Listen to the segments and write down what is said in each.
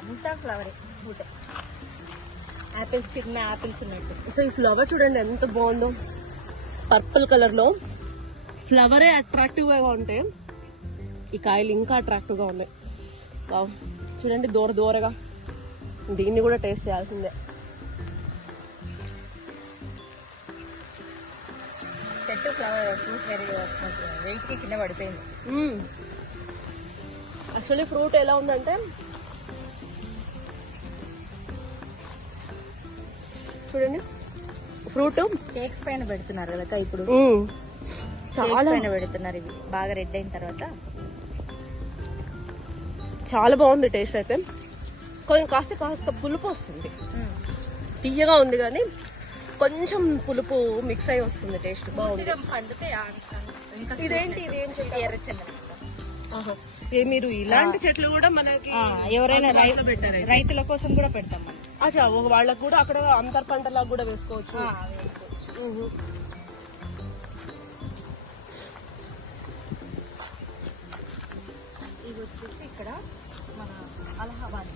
అంతా flower fruit. Apples, చిన్న apples ఉన్నట్టు. సో ఈ ఫ్లవర్ చూడండి ఎంత బాగుందో, పర్పుల్ కలర్ లో. ఫ్లవరే అట్రాక్టివ్ గా ఉంటే ఈ కాయలు ఇంకా అట్రాక్టివ్ గా ఉన్నాయి. చూడండి దూరగా. దీన్ని కూడా టేస్ట్ చేయాల్సిందే. చెట్టు ఫ్లవర్ ఫ్రూట్ వెయిట్ కి కింద పడిపోయింది. యాక్చువల్లీ ఫ్రూట్ ఎలా ఉందంటే చూడండి, ఫ్రూట్ కేక్స్ పైన పెడుతున్నారు కదా ఇప్పుడు, చాలా పైన పెడుతున్నారు. ఇవి బాగా రెడ్ అయిన తర్వాత చాలా బాగుంది టేస్ట్. అయితే కొంచెం కాస్త పులుపు వస్తుంది, తీయగా ఉంది కానీ కొంచెం పులుపు మిక్స్ అయి వస్తుంది. టేస్ట్ బాగుంది. ఇదేంటి ఎర్ర చెన్నై. మీరు ఇలాంటి చెట్లు కూడా మనకి ఎవరైనా రైతుల కోసం కూడా పెడతాం. అచ్చా, వాళ్ళకు కూడా అక్కడ అంతర్ పంటలాగా కూడా వేసుకోవచ్చు. ఇది వచ్చేసి ఇక్కడ మన అలహాబాద్.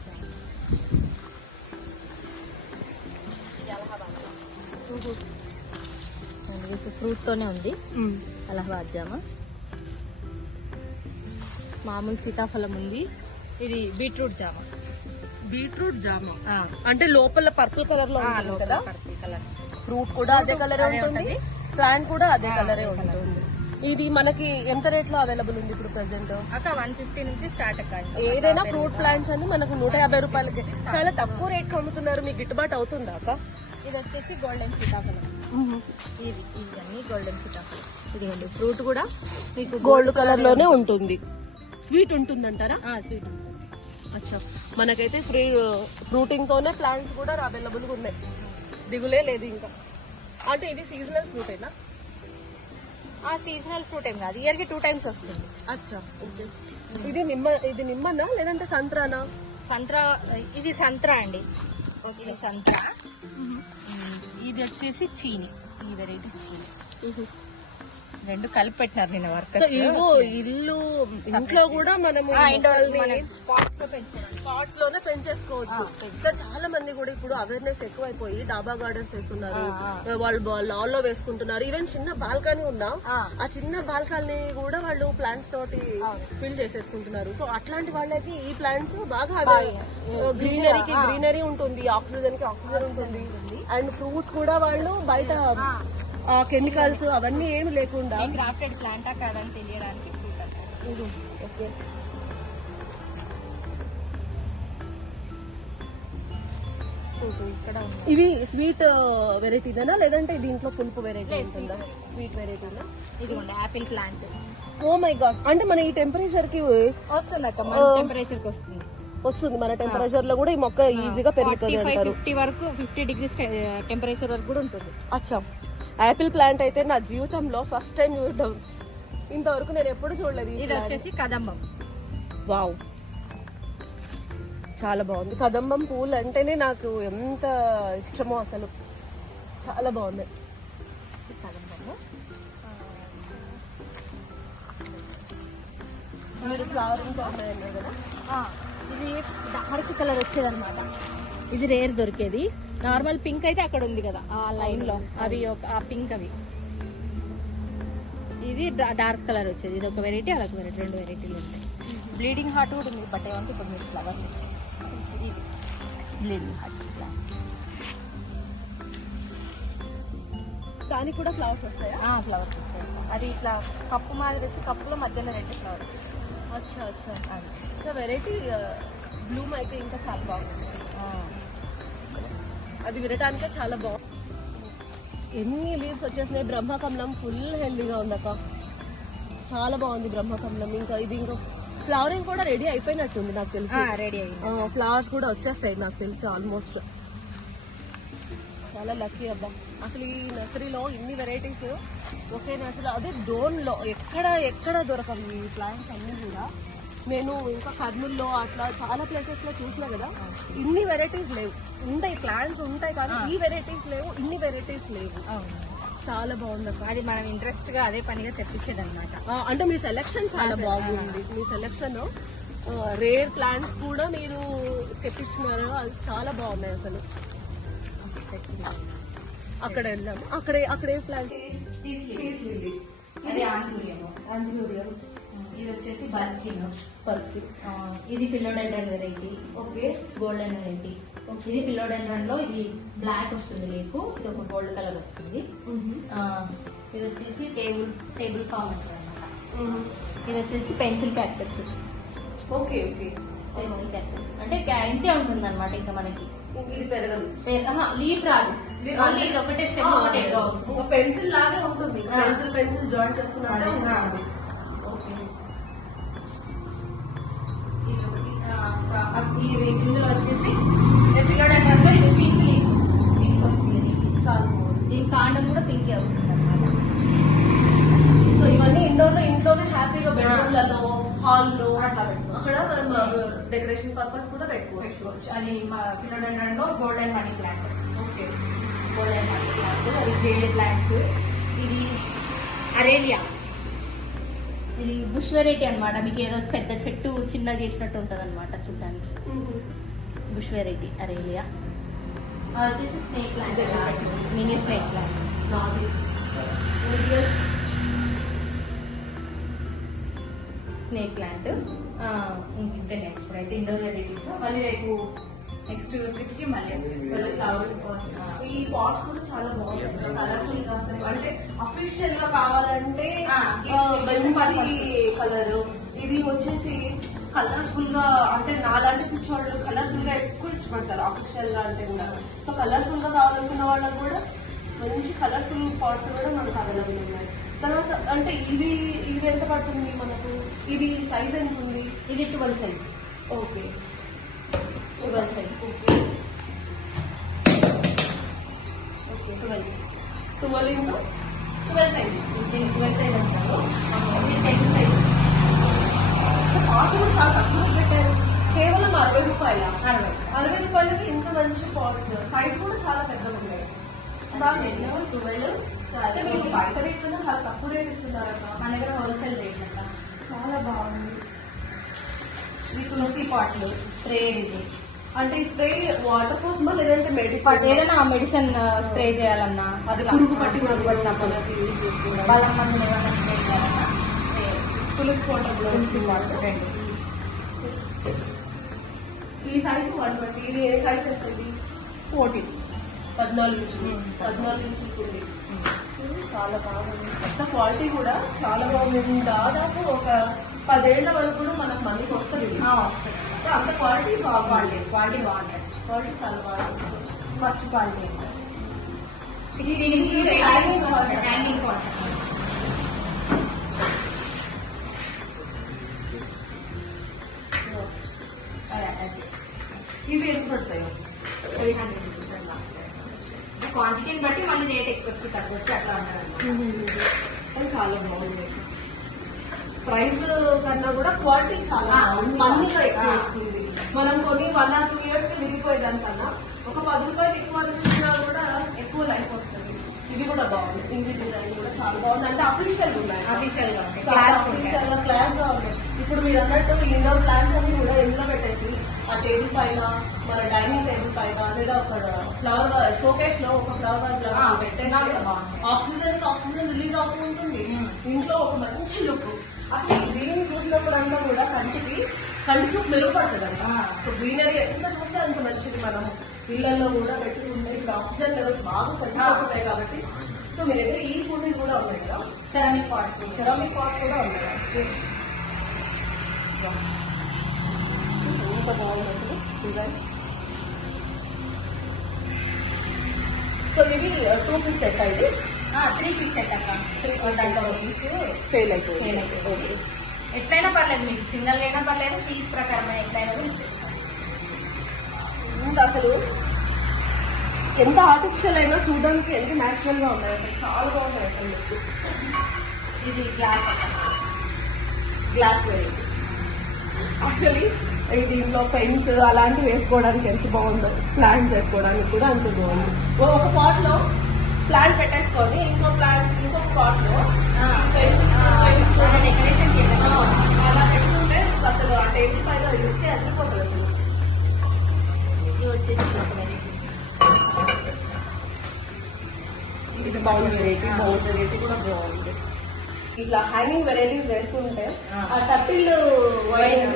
ఫ్రూట్ తోనే ఉంది అలహాబాద్ జామ. మామూలు సీతాఫలం ఉంది. ఇది బీట్రూట్ జామ. బీట్రూట్ జామ అంటే లోపల పర్పుల్ కలర్ లో కదా. Purple colour. ఫ్రూట్ కూడా అదే కలరే ఉంటుంది, ప్లాంట్ కూడా అదే కలరే ఉంటుంది. ఇది మనకి ఎంత రేట్ లో అవైలబుల్ ఉంది ఇప్పుడు ప్రెసెంట్? అక్క 150 నుంచి స్టార్ట్ అక్క. ఏదైనా ఫ్రూట్ ప్లాంట్స్ అని మనకు 150 రూపాయలకి చాలా తక్కువ రేట్ అమ్ముతున్నారు. మీకు గిట్టుబాటు అవుతుందా అక్క? ఇది వచ్చేసి గోల్డెన్ సీతాఫలం. ఇది అన్ని గోల్డెన్ సీతాఫలం. ఇదిగోండి ఫ్రూట్ కూడా మీకు గోల్డ్ కలర్ లోనే ఉంటుంది. స్వీట్ ఉంటుందంటారా? స్వీట్. అచ్చా, మనకైతే ఫ్రూటింగ్ తోనే ప్లాంట్స్ కూడా అవైలబుల్ గా ఉన్నాయి. దిగులే లేదు ఇంకా. అంటే ఇది సీజనల్ ఫ్రూట్ అయినా? సీజనల్ ఫ్రూట్ ఏం కాదు, ఇయర్ కి 2 times వస్తుంది. అచ్చా, ఓకే. ఇది నిమ్మనా లేదంటే సంత్రానా? సంత్రా. ఇది సంత్రా అండి. ఇది సంత్రా. ఇది వచ్చేసి చీని. ఈ వెరైటీ చీని. రెండు కలిపి పెట్టినారు నిన్న వర్కర్స్. ఇల్లు ఇంట్లో కూడా మనము పాట్స్ లోనే పెంచేసుకోవచ్చు. ఇంకా చాలా మంది కూడా ఇప్పుడు అవేర్నెస్ ఎక్కువైపోయి డాబా గార్డెన్స్ చేస్తున్నారు, వాళ్ళు లాన్ లో వేసుకుంటున్నారు. ఈవెన్ చిన్న బాల్కనీ ఉందా, ఆ చిన్న బాల్కనీ కూడా వాళ్ళు ప్లాంట్స్ తోటి ఫిల్ చేసేసుకుంటున్నారు. సో అట్లాంటి వాళ్ళకి ఈ ప్లాంట్స్ బాగా గ్రీనరీ ఉంటుంది, ఆక్సిజన్ కి ఆక్సిజన్ ఉంటుంది. అండ్ ఫ్రూట్స్ కూడా వాళ్ళు బయట కెమికల్స్ అవన్నీ ఏమి లేకుండా గ్రాఫ్టెడ్ ప్లాంటా కాదని తెలియడానికి. ఓకే. ఇక్కడ ఇవి స్వీట్ వెరైటీనా లేదంటే దీంట్లో పులుపు వెరైటీ ఉంటుందా? స్వీట్ వెరైటీనా? ఇది apple plant. Oh my God, అంటే మన ఈ టెంపరేచర్ కి వస్తుంది అక్క. టెంపరేచర్ కి వస్తుంది. మన టెంపరేచర్ లో కూడా ఈ మొక్క ఈజీగా పెరుగుతుంది. 50 వరకు 50 degrees టెంపరేచర్ వరకు కూడా ఉంటుంది. అచ్చా, యాపిల్ ప్లాంట్ అయితే నా జీవితంలో ఫస్ట్ టైం చూడడం. ఇంతవరకు నేను ఎప్పుడు చూడలేదు. ఇది వచ్చేసి కదంబం. వావ్, చాలా బాగుంది. కదంబం పూలు అంటేనే నాకు ఎంత ఇష్టమో అసలు. చాలా బాగుంది కదంబము. మీరు ఫ్లవరింగ్ ఉన్నాయన్నారు కదా. ఇది డార్క్ కలర్ వచ్చేదన్నమాట. ఇది రేర్ దొరికేది. నార్మల్ పింక్ అయితే అక్కడ ఉంది కదా ఆ లైన్ లో, అవి ఆ పింక్. అవి ఇది డార్క్ కలర్ వచ్చేది. ఇది ఒక వెరైటీ, అదొక వెరైటీ. 2 వెరైటీలు ఉంటాయి. బ్లీడింగ్ హార్ట్ కూడా ఉంది. బట్ ఏమంటే ఇప్పుడు మీరు ఫ్లవర్స్ ఇది బ్లీడింగ్ హార్ట్ దానికి కూడా ఫ్లవర్స్ వస్తాయా? ఫ్లవర్స్ వస్తాయి. అది ఇట్లా కప్పు మాదిరి వచ్చి కప్పులో మధ్యలో 2 ఫ్లవర్స్. అచ్చా అచ్చా. ఇంకా వెరైటీ బ్లూమ్ అయితే ఇంకా చాలా బాగుంది. అది వినటానికే చాలా బాగుంది. ఎన్ని లీవ్స్ వచ్చేసినాయి. బ్రహ్మకమలం ఫుల్ హెల్దీగా ఉందక్క, చాలా బాగుంది బ్రహ్మకమలం. ఇంకా ఇది ఇంకా ఫ్లవరింగ్ కూడా రెడీ అయిపోయినట్టుంది నాకు తెలిసి. రెడీ అయింది. ఫ్లవర్స్ కూడా వచ్చేస్తాయి నాకు తెలిసి ఆల్మోస్ట్. చాలా లక్కీ అబ్బా. అసలు ఈ నర్సరీలో ఇన్ని వెరైటీస్ ఒకే నర్సరీలో, అదే డోన్ లో ఎక్కడ దొరకవు ఈ ప్లాంట్స్ అన్ని కూడా. నేను ఇంకా కర్నూల్లో అట్లా చాలా ప్లేసెస్ లో చూసినా కదా, ఇన్ని వెరైటీస్ లేవు. ఉంటాయి ప్లాంట్స్ ఉంటాయి కానీ ఈ వెరైటీస్ లేవు, ఇన్ని వెరైటీస్ లేవు. చాలా బాగుంది అక్క. అది మనం ఇంట్రెస్ట్ గా అదే పనిగా తెప్పించేది అనమాట. అంటే మీ సెలెక్షన్ చాలా బాగుంది. మీ సెలెక్షన్ రేర్ ప్లాంట్స్ కూడా మీరు తెప్పించినారు, అది చాలా బాగున్నాయి అసలు. అక్కడ వెళ్దాము. అక్కడే ప్లాంట్ అది ఆంథూరియం. ఇది వచ్చేసి బర్కిన్. ఇది philodendron variety. Okay. Golden variety. ఇది ఫిలోడెండ్రన్ లో ఇది బ్లాక్ వస్తుంది లేకు, ఇది ఒక గోల్డ్ కలర్ వస్తుంది. ఇది వచ్చేసి టేబుల్ ఫామ్ అంటారు అనమాట. ఇది వచ్చేసి pencil cactus. Okay okay. Pencil cactus అంటే ఇంతే ఉంటుంది అనమాట. ఇంకా మనకి ఇది పెరగదు, లీఫ్ రాదు, ఓన్లీ ఇది ఒకటే స్టెమ్ ఒకటే పెన్సిల్ లాగే ఉంటుంది. పెన్సిల్ జాయిన్ చేస్తున్నట్టు. ఇందులో వచ్చేసి ఫిలోడెండ్రన్ లో ఇది పింక్ వస్తుంది. చాలా బాగుంది. దీని కాండం కూడా పింకే వస్తుంది అనమాట. సో ఇవన్నీ ఇంట్లోనే హ్యాపీగా బెడ్రూమ్లలో, హాల్లో అక్కడ డెకరేషన్ పర్పస్ కూడా పెట్టుకోవచ్చు. అది మా ఫిలోడెండ్రన్ లో golden money plant. Okay. Golden money plant, అది జేడ్ ప్లాంట్స్. ఇది అరేలియా. ఇది బుష్ వెరైటీ అనమాట. మీకు ఏదో పెద్ద చెట్టు చిన్నగా చేసినట్టు ఉంటుంది అనమాట చూడడానికి. Bush variety aralia. అది వచ్చేసి snake plant, mini snake plant. Snake plant ఇంతే. ఇప్పుడైతే ఇండోర్ వెరైటీస్. మళ్ళీ రేపు నెక్స్ట్ ట్రిప్ కి మళ్ళీ ఈ పాట్స్ కూడా చాలా బాగుంటాయి, కలర్ఫుల్ గా. అంటే అఫీషియల్ గా కావాలంటే మంచి కలర్. ఇది వచ్చేసి కలర్ఫుల్ గా, అంటే నాలాంటి పిచ్చోళ్ళు కలర్ఫుల్ గా ఎక్కువ ఇష్టపడతారు అఫీషియల్ గా అంటే కూడా. సో కలర్ఫుల్ గా కావాలనుకున్న వాళ్ళకి కూడా మంచి కలర్ఫుల్ పాట్స్ కూడా మనకు అవైలబుల్ ఉన్నాయి. తర్వాత అంటే ఇది ఎంత పడుతుంది మనకు? ఇది సైజ్ ఎంత ఉంది? ఇది 12 size. Okay. 12 size. Okay. 12 into 12 size. దీనికి 12 సైజ్ అంటారు. ఇది 10 సైజ్. పాట్స్ కూడా చాలా తక్కువ పెట్టారు, కేవలం 60 రూపాయల. 60 రూపాయలకి ఇంత మంచి పాట్స్. సైజ్ కూడా చాలా పెద్దగా ఉన్నాయి. 12 మీరు బయట రేట్ కన్నా చాలా తక్కువ రేట్ ఇస్తున్నారట. మన దగ్గర హోల్సేల్ రేట్ అంట. చాలా బాగుంది. ఇది తులసి పాట్లు, స్ప్రే. ఇది అంటే ఈ స్ప్రే వాటర్ కోసమా లేదంటే మెడిసిన్? ఏదైనా మెడిసిన్ స్ప్రే చేయాలన్నా, అది పురుగు పట్టినప్పుడు యూజ్ చేసుకున్నాం. బలం మందులు ఏమైనా స్ప్రే చేయాలన్నా తులసి వాటర్, తులసి పాటు 2. ఈ సైజ్ 120. ఇది ఏ సైజ్ వస్తుంది? 14. 14 ఇంచులు. చాలా బాగుంది. అంత క్వాలిటీ కూడా చాలా బాగుంది. దాదాపు ఒక 10 ఏళ్ల వరకు కూడా మనకు మనకి వస్తుంది. అంత క్వాలిటీ బాగుంది. క్వాలిటీ బాగుంటుంది. క్వాలిటీ చాలా బాగా వస్తుంది. ఫస్ట్ క్వాలిటీ 16 నుంచి హ్యాంగింగ్ పాట్స్. ఇవి ఎంత పడతాయి? 300 రూపీస్ అలా. క్వాంటిటీని బట్టి మళ్ళీ రేట్ ఎక్కువచ్చు తగ్గొచ్చు అట్లా ఉంటారు. చాలా బాగుంది. ప్రైస్ కన్నా కూడా క్వాలిటీ చాలా మందిగా ఎక్కువ వస్తుంది. మనం కొన్ని 1 or 2 years కి విరిగిపోయేదానికన్నా ఒక 10 రూపాయలు ఎక్కువ ఇచ్చినా కూడా ఎక్కువ లైఫ్ వస్తుంది. ఇది కూడా బాగుంది. ఇంటి డిజైన్ కూడా చాలా బాగుంది. అంటే అఫీషియల్ ఉన్నాయి, అఫీషియల్ గా క్లాస్ గా ఉన్నాయి. ఇప్పుడు మీరు అన్నట్టు ఇండోర్ ప్లాంట్స్ అన్ని కూడా ఎందులో పెట్టేసి ఆ టేబుల్ పైన, మన డైనింగ్ టేబుల్ పైన, లేదా ఒక ఫ్లవర్ షోకేస్ లో ఒక ఫ్లవర్ వాజ్ లాగా పెట్టేసి ఆక్సిజన్ రిలీజ్ అవుతూ ఉంటుంది. ఇంట్లో ఒక మంచి లుక్. అసలు దీనిని చూసినప్పుడు అంతా కూడా కంటి చూపు మెరుగుపడుతుంది అంట. సో గ్రీనరీ ఎంత చూస్తే అంత మంచిది. మనం ఇళ్లలో కూడా పెట్టుకుంటే ఇప్పుడు ఆక్సిజన్ లెవెల్స్ బాగా పెరుగుతాయి కాబట్టి. సో మీ దగ్గర ఈ ఫుడ్ కూడా ఉన్నాయి కదా, సెరామిక్ పాట్స్ కూడా ఉన్నాయి. ఎంత బాగుంది అసలు డిజైన్. సో ఇవి 2 పీస్ సెట్ అయితే 3 పీస్ సెట్ అక్క. 3 పీస్ సేల్ అయిపోయింది. ఓకే. ఎట్లయినా పర్లేదు, మీకు సింగల్ అయినా పర్లేదు, పీస్ ప్రకారం ఎట్లయినా కూడా ఇచ్చేస్తాను. ఇంకా అసలు ఎంత ఆర్టిఫిషియల్ అయినా చూడడానికి ఎంత న్యాచురల్ గా ఉన్నాయి. అసలు చాలా బాగున్నాయి. అసలు ఇది గ్లాస్ వెరైటీ. యాక్చువల్లీ దీంట్లో పెన్స్ అలాంటివి వేసుకోవడానికి ఎంత బాగుందో, ప్లాంట్స్ వేసుకోవడానికి కూడా అంత బాగుంది. ఒక పాట్ లో ప్లాంట్ పెట్టేసుకొని ఇంకో పాట్ లో డెకరేషన్ చేయాలి. అలా పెట్టుకుంటే అసలు ఆ టేబుల్ పైన ఇస్తే అల్లిపోతుంది అసలు. ఇది వచ్చేసి ఒక వెరైటీ. ఇది బౌల్ వెరైటీ కూడా బాగుంది. ఇట్లా హ్యాంగింగ్ వెరైటీస్ వేసుకుంటే ఆ టర్టిల్ వైన్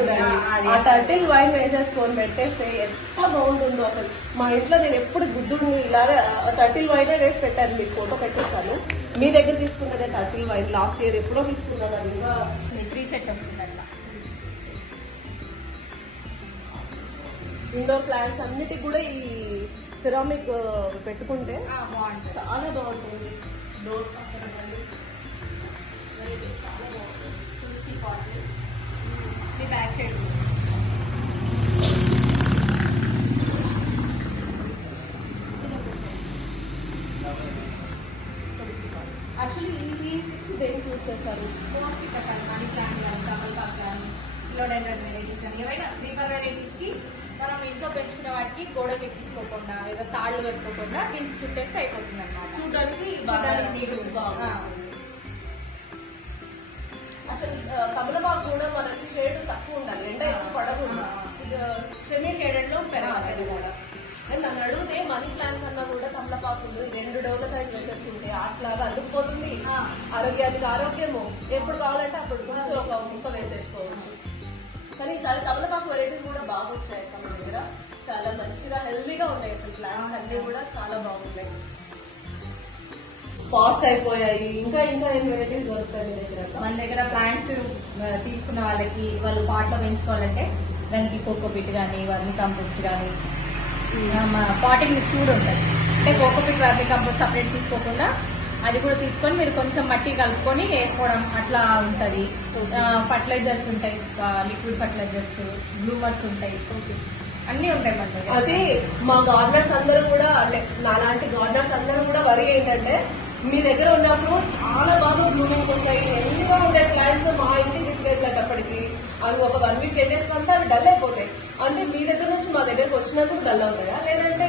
ఆ టర్టిల్ వైన్ వేసేసుకొని పెట్టేస్తే ఎంత బాగుంటుందో అసలు. మా ఇంట్లో నేను ఎప్పుడు గుడ్డు ఇలాగే టర్టిల్ వైన్ వేసి పెట్టాను, మీకు ఫోటో పెట్టేస్తాను. మీ దగ్గర తీసుకున్నదే టర్టిల్ వైన్, లాస్ట్ ఇయర్ ఎప్పుడో తీసుకున్నాను. అది ఇంకా 3 సెట్ వస్తుంది అట్లా. ఇండోర్ ప్లాంట్స్ అన్నిటికి కూడా ఈ సిరామిక్ పెట్టుకుంటే బాగుంటుంది. చాలా బాగుంటుంది. డోర్స్ తులసి పాట్ మీ బ్యాక్ సైడ్ యాక్చువల్లీ ఈ సిక్స్ దేనికి యూజ్ చేస్తారు? పోస్ట్ పెట్టాలి. మనీ ప్లాంట్ కానీ కమల్పాక్ కానీ ఫిలోడెండ్రన్ వెరైటీస్ కానీ ఏవైనా రీఫర్ వెరైటీస్ కి మనం ఇంట్లో పెంచుకునే వాటికి గోడకి ఎక్కించుకోకుండా లేదా తాళ్ళు పెట్టుకోకుండా దీనికి చుట్టేస్తే అయిపోతుంది అన్నమాట. చూడడానికి అసలు కమలపాకు కూడా మనకి షేడ్ తక్కువ ఉండాలి, ఎండ ఎక్కువ పడకుండా సెమీ షేడెడ్ లో పెరగాలి కూడా. నన్ను అడిగితే మనీ ప్లాంట్ కన్నా కూడా కమలపాకు 2 డోర్ల సైడ్ వేసేసుకుంటే ఆర్చ్ లాగా అందుకుపోతుంది. ఆరోగ్యానికి ఆరోగ్యము, ఎప్పుడు కావాలంటే అప్పుడు కొంచెం ఒక ముస వేసేసుకోవచ్చు. కానీ ఈసారి కమలపాకు వెరైటీస్ కూడా బాగా వచ్చాయి మన దగ్గర, చాలా మంచిగా హెల్దీగా ఉన్నాయి. అసలు ప్లాంట్స్ అన్ని కూడా చాలా బాగున్నాయి. కాస్ట్ అయిపోయాయి. ఇంకా ఏం వెరైటీస్ దొరుకుతాయి మీ దగ్గర? మన దగ్గర ప్లాంట్స్ తీసుకున్న వాళ్ళకి వాళ్ళు పాట్లో పెంచుకోవాలంటే దానికి కోకోపిట్ కానీ వర్మి కంపోస్ట్ కానీ పాటింగ్ మిక్స్ కూడా ఉంటుంది. అంటే కోకోపిట్ వర్మి కంపోస్ట్ సపరేట్ తీసుకోకుండా అది కూడా తీసుకొని మీరు కొంచెం మట్టి కలుపుకొని వేసుకోవడం అట్లా ఉంటుంది. ఫర్టిలైజర్స్ ఉంటాయి, లిక్విడ్ ఫర్టిలైజర్స్, బ్లూమర్స్ ఉంటాయి, అన్ని ఉంటాయి మన దగ్గర. అదే మా గార్డెనర్స్ అందరూ కూడా, అంటే నాలాంటి గార్డెనర్స్ అందరూ కూడా వరి ఏంటంటే మీ దగ్గర ఉన్నప్పుడు చాలా బాగా బ్లూమింగ్స్ వస్తాయి, ఎన్నిగా ఉండే ప్లాంట్స్ మా ఇంటికి తీసుకెళ్ళేటప్పటికి అవి ఒక 1 వీక్ పెట్టేసుకుంటే అవి డల్ అయిపోతాయి. అంటే మీ దగ్గర నుంచి మా దగ్గరకు వచ్చినప్పుడు డల్ అవుతాయా? లేదంటే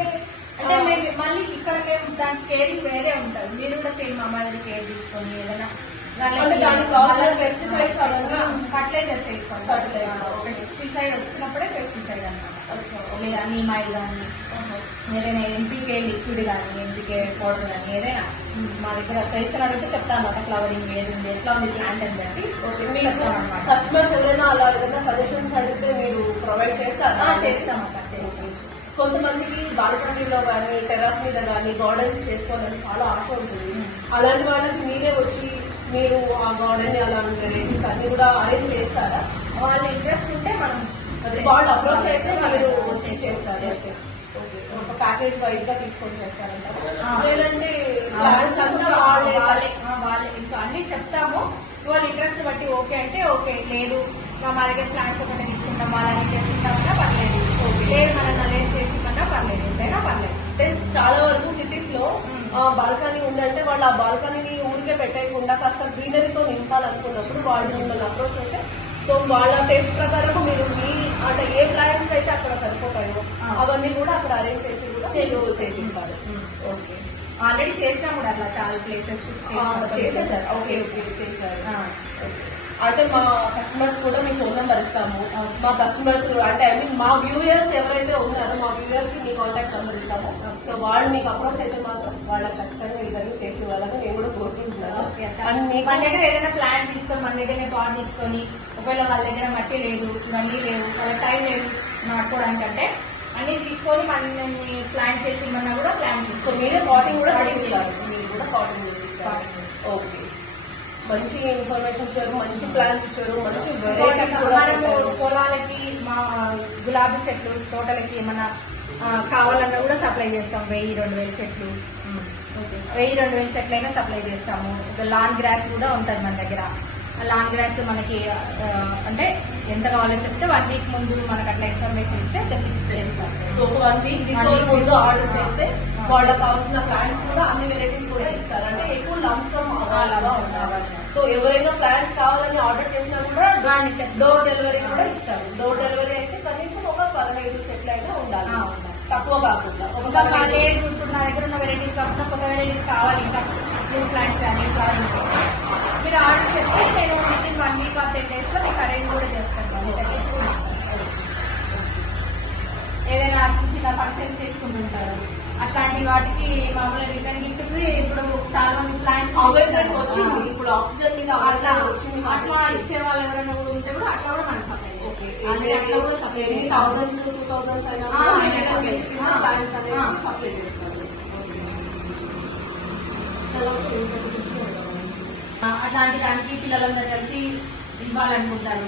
అంటే మేము మళ్ళీ ఇక్కడ మేము దాని కేరింగ్ వేరే ఉంటుంది. మీరు కూడా సేమ్ మా మాదిరి కేర్ తీసుకొని ఏదైనా పెస్టిసైడ్స్ ఫర్టిలైజర్స్ వేసుకోండి. పెస్టిసైడ్ వచ్చినప్పుడే పెస్టిసైడ్ అన్నమాట. లేదా నీమాయిల్ కానీ ఏదైనా ఎంపీకే లిక్విడ్ కానీ ఎంపీకే పౌడర్ కానీ ఏదైనా మా దగ్గర సజెషన్ అడిగితే చెప్తాను అనమాట. ఫ్లవరింగ్ ఏది ఉంది, ఎట్లా ఉంది ప్లాంట్ అని బట్టి చెప్తాను అనమాట. కస్టమర్స్ ఎవరైనా అలా ఏదైనా సజెషన్స్ అడిగితే మీరు ప్రొవైడ్ చేస్తారా? చేస్తామక్క, చేస్తాం. కొంతమందికి బాల్కనీలో కానీ టెర్రస్ మీద కానీ గార్డెన్ చేసుకోవాలని చాలా ఆశ ఉంటుంది. అలాంటి వాళ్ళకి మీరే వచ్చి మీరు ఆ గార్డెన్ అలాంటి వెరైటీస్ అన్ని కూడా అరేంజ్ చేస్తారా? వాళ్ళ ఇంట్రెస్ట్ ఉంటే మనం వాళ్ళు అప్రోచ్ అయితే మీరు వచ్చి చేస్తారు. ఒక ప్యాకేజ్ వైజ్ గా తీసుకొని చేస్తారంటారు. లేదంటే వాళ్ళే ఇంకా అన్ని చెప్తాము. వాళ్ళ ఇంట్రెస్ట్ బట్టి ఓకే అంటే ఓకే, లేదు మా దగ్గర ప్లాంట్స్ ఒకటే తీసుకుంటాం వాళ్ళని చేసుకుంటామన్నా పర్లేదు, లేదు మనం అరేంజ్ చేసి కన్నా పర్లేదు, ఎంతైనా పర్లేదు. అంటే చాలా వరకు సిటీస్ లో బాల్కనీ ఉందంటే వాళ్ళు ఆ బాల్కనీని ఊరికే పెట్టేయకుండా కాస్త గ్రీనరీతో నింపాలనుకున్నప్పుడు వాళ్ళు మిమ్మల్ని అప్రోచ్ అయితే సో వాళ్ళ టేస్ట్ ప్రకారం మీరు మీ అంటే ఏ ప్లాంట్స్ అయితే అక్కడ సరిపోతాయో అవన్నీ కూడా అక్కడ అరేంజ్ చేసి కూడా చేసిస్తారు. ఓకే, ఆల్రెడీ చేసినా కూడా అట్లా చాలా ప్లేసెస్ చేసేసారు. ఓకే ఓకే చేశారు. అంటే మా కస్టమర్స్ కూడా మీ ఫోన్ నెంబర్ ఇస్తాము. మా కస్టమర్స్ అంటే ఐ మీన్ మా వ్యూయర్స్ ఎవరైతే ఉన్నారో మా వ్యూయర్స్ కి మీ కాంటాక్ట్ నెంబర్ ఇస్తాము. సో వాళ్ళు మీకు అప్రోచ్ అయితే మాత్రం వాళ్ళకి ఖచ్చితంగా ఇవన్నీ చేసి వాళ్ళని నేను కూడా కోరుకుంటున్నాను. మన దగ్గర ఏదైనా ప్లాంట్ తీసుకొని మన దగ్గర పాట్ తీసుకొని ఒకవేళ వాళ్ళ దగ్గర మట్టి లేదు, ఇవన్నీ లేవు, వాళ్ళ టైం లేదు నాటుకోవడానికంటే అన్ని తీసుకొని మన ప్లాంట్ చేసి ఇవ్వమన్నా కూడా ప్లాంట్ సో మీరే పాటింగ్ కూడా చేస్తారు. మీరు కూడా పాటింగ్ చేస్తారు. ఓకే, మంచి ఇన్ఫర్మేషన్ ఇచ్చారు, మంచి ప్లాన్స్ ఇచ్చారు, మంచి వెరైటీస్ కూడా. మనము పొలాలకి మా గులాబీ చెట్లు తోటలకి ఏమన్నా కావాలన్నా కూడా సప్లై చేస్తాం. 1000-2000 చెట్లు, 1000-2000 చెట్లు అయినా సప్లై చేస్తాము. లాన్ గ్రాస్ కూడా ఉంటుంది మన దగ్గర. లాంగ్ గ్రాస్ మనకి అంటే ఎంత కావాలో చెప్తే 1 వీక్ ముందు మనకు అట్లా ఇన్ఫర్మేషన్ ఇస్తే తెప్పిస్తాం. 1 వీక్ ముందు ఆర్డర్ చేస్తే వాళ్ళకి కావాల్సిన ప్లాంట్స్ కూడా అన్ని వెరైటీస్ కూడా ఇస్తారు. అంటే ఎక్కువ లంసం సో ఎవరైనా ప్లాంట్స్ కావాలని ఆర్డర్ చేసినా కూడా డోర్ డెలివరీ కూడా ఇస్తారు. డోర్ డెలివరీ అయితే కనీసం ఒక 15 చెట్లు అయినా ఉండాలి. తక్కువ కాకుండా ఇంకా మా లేదు ఇప్పుడు నా దగ్గర ఉన్న వెరైటీస్ కాకుండా కొత్త వెరైటీస్ కావాలి ఇంకా ఫ్రూట్ ప్లాంట్స్ కానీ ఫ్లవరింగ్ మీరు ఆర్డర్ చెప్తే నేను with in 1 week or 10 days లో మీకు అరేంజ్ కూడా చేస్తాను. ఏదైనా చిన్న చిన్న ఫంక్షన్స్ చేసుకుంటుంటారు అట్లాంటి వాటికి మామూలుగా రిటర్న్ గిఫ్ట్ కి ఇప్పుడు చాలా మంది ప్లాంట్స్ వచ్చింది ఇప్పుడు ఆక్సిజన్ మీద అట్లా అట్లా ఇచ్చే వాళ్ళు ఎవరైనా కూడా ఉంటే కూడా అట్లా కూడా మనం సప్లై అట్లా కూడా సప్లై 1000 to 2000 అయినా సప్లై చేస్తారు. అట్లాంటి దానికి పిల్లలందరూ కలిసి ఇవ్వాలనుకుంటారు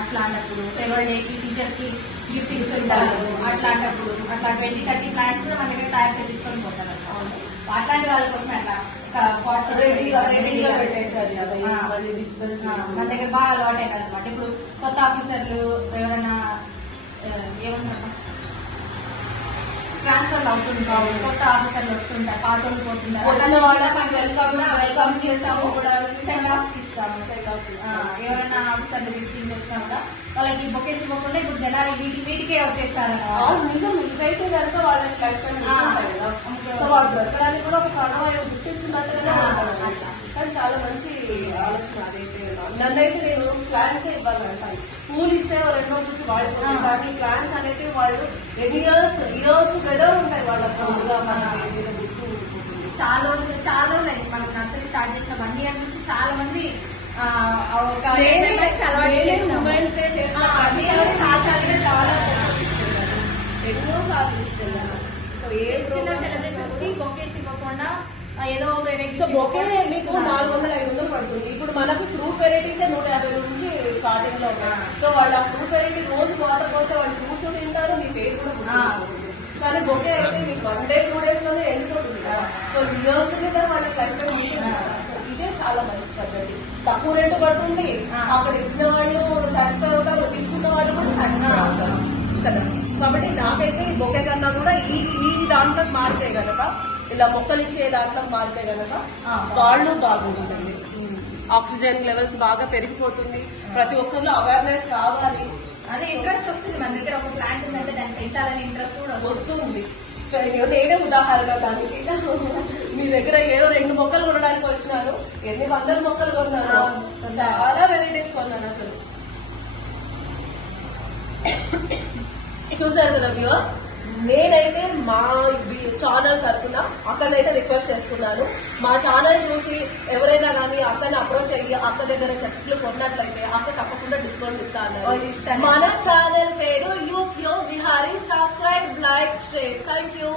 అట్లాంటప్పుడు ఫేవర్ డేకి టీచర్స్ కి గిఫ్ట్ ఇస్తుంటారు అట్లాంటప్పుడు అట్లా 20-30 ప్లాంట్స్ కూడా మన దగ్గర తయారు చేయించుకొని పోతారు. అట్లాంటి వాళ్ళ కోసం అట్లా మన దగ్గర బాగా అలవాటు అయినారు అనమాట. ఇప్పుడు కొత్త ఆఫీసర్లు ఎవరైనా ఏమన్నా ట్రాన్స్ఫర్ అవుతుంటారు, కొత్త ఆఫీసర్లు వస్తుంటారు, పాత వాళ్ళు పోతుంటారు, వెల్కమ్ చేస్తాము కూడా సెండ్ ఆఫ్ ఇస్తాము. ఎవరైనా ఆఫీసర్లు తీసుకుని వచ్చినా కూడా వాళ్ళకి బొకేస్ ఇవ్వకుండా ఇప్పుడు జనాలు వీటికే వచ్చేస్తారు. నిజం ఇదైతే కనుక వాళ్ళకి దొరకడానికి కూడా ఒక ప్రాణవాయువు గుర్తిస్తున్నట్టుగానే కానీ చాలా మంచి ఆలోచన అదైతే. నన్నైతే నేను ప్లాంట్స్ ఇవ్వాలంటాను. పూలు ఇస్తే 2 రోజులకి వాడిపోతాను కానీ ప్లాంట్స్ అనేది వాళ్ళు ఎన్ని ఇయర్స్ వెదర్ ఉంటాయి వాళ్ళకి. చాలా రోజులు మనం నర్సరీ స్టార్ట్ చేసిన 1 year నుంచి చాలా మంది ఎన్నో సార్లు తీసుకెళ్ళాను. చిన్న సెలబ్రిటీస్ కి బొకేస్ ఇవ్వకుండా ఏదో సో బొకే మీకు 400-500 పడుతుంది. ఇప్పుడు మనకు ఫ్రూట్ వెరైటీసే 150 నుంచి స్టార్టింగ్ లో ఉన్నాయి. సో వాళ్ళు ఆ ఫ్రూట్ వెరైటీ రోజు వాటర్ పోస్తే వాళ్ళు ఫ్రూట్స్ తింటారు, మీ పేరు కూడా కానీ బొకే అయితే మీకు 1 day 2 days లోనే ఎండిపోతుంది కదా. సో ఇయర్స్ మీద వాళ్ళకి లైఫ్ ఉంటుంది. ఇదే చాలా మంచి పద్ధతి. తక్కువ రేటు పడుతుంది, అక్కడ ఇచ్చిన వాళ్ళు సాటిస్ఫై అవుతారు, తీసుకున్న వాళ్ళు కూడా సాటిస్ఫై అవుతారు కదా. కాబట్టి నాకైతే ఈ బొకే కన్నా కూడా ఈ దాంట్లో మారితే గనక ఇలా మొక్కలు ఇచ్చే దాంట్లో మారితే గనక వాళ్ళు బాగుంటుందండి. ఆక్సిజన్ లెవెల్స్ బాగా పెరిగిపోతుంది, ప్రతి ఒక్కరిలో అవేర్నెస్ రావాలి, అదే ఇంట్రెస్ట్ వస్తుంది. మన దగ్గర ఒక ప్లాంట్ ఉందంటే దాన్ని పెంచాలని ఇంట్రెస్ట్ కూడా వస్తుంది. నేనే ఉదాహరణ దానికి. మీ దగ్గర ఏదో 2 మొక్కలు కొనడానికి వచ్చినాను, ఎన్ని 100 మొక్కలు కొన్నాను, చాలా వెరైటీస్ కొన్నాను అసలు. చూసారు కదా వ్యూవర్స్, నేనైతే మా ఛానల్ తరఫున అక్కనైతే రిక్వెస్ట్ చేస్తున్నాను, మా ఛానల్ చూసి ఎవరైనా కానీ అక్కని అప్రోచ్ అయ్యి అక్క దగ్గర చెట్లు కొన్నట్లయితే అక్క తప్పకుండా డిస్కౌంట్ ఇస్తాను. మన ఛానల్ పేరు యూప్యో విహారీ. Subscribe, like, share. Thank you.